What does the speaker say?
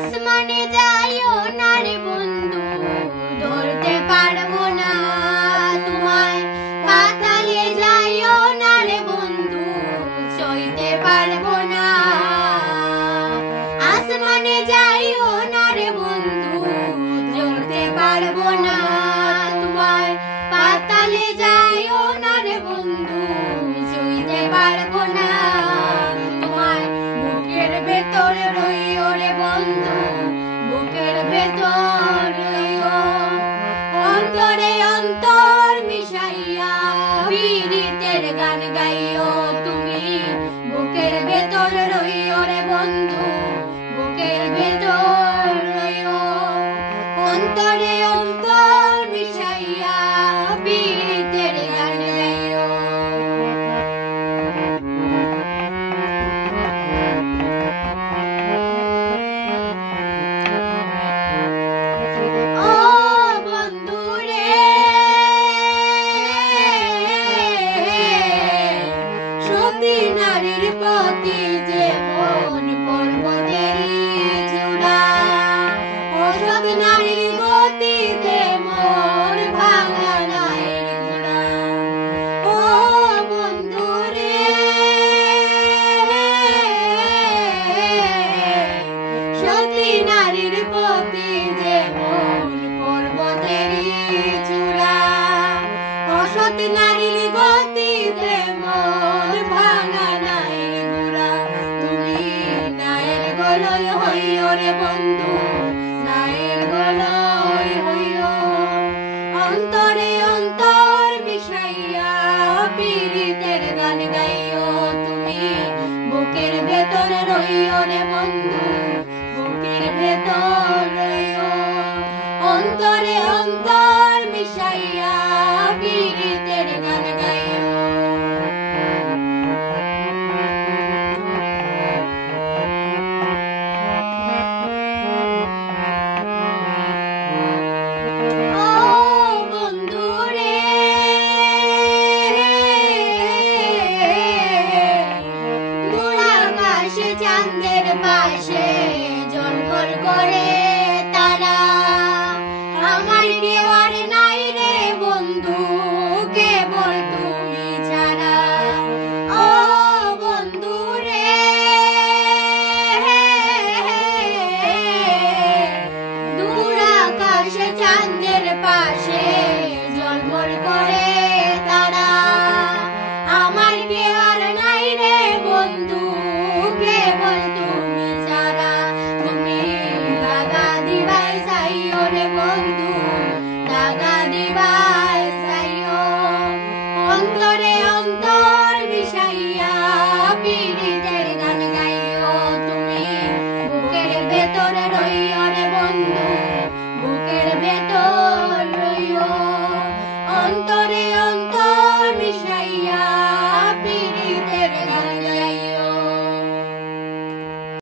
আসমানে যাইও না রে বন্ধু, ধরতে পারবো না তোমায়। পাতালে যাইও না রে বন্ধু, সইতে পারবো না। আসমানে যাইও না রে বন্ধু, ধরতে পারবো না তোমায়। পাতালে যাইও না রে বন্ধু, সইতে পারবো না তোমায়। বুকের ভেতর রইও রে বন্ধু, বুকের ভেতর রইও। অন্তরে অন্তর মিশাইয়া পীড়িতের গান গাইও তুমি। বুকের ভেতর রইও রে বন্ধু, বুকের ভেতর রইও। অন্তরে অন্তর মিশাইয়া পীড়িতের গান গাইও। নারীর প্রতি যে মন পর্বতেরই চূড়া, অসৎ নারীর গতিতে মন ভাঙা নায়ের ঘোড়া। ও বন্ধু রে, সতী নারীর প্রতি যে মন পর্বতেরই চূড়া, অসৎ নারীর গতিতে মন ভাঙা নায়ের ঘোড়া। তুমি নায়ের গলয় হইও রে বন্ধু, নায়ের গলয় হইও। অন্তরে অন্তর মিশাইয়া পীড়িতের গান গাইও তুমি। বুকের ভেতর রইও রে বন্ধু, বুকের ভেতর রইও। অন্তরে অন্তর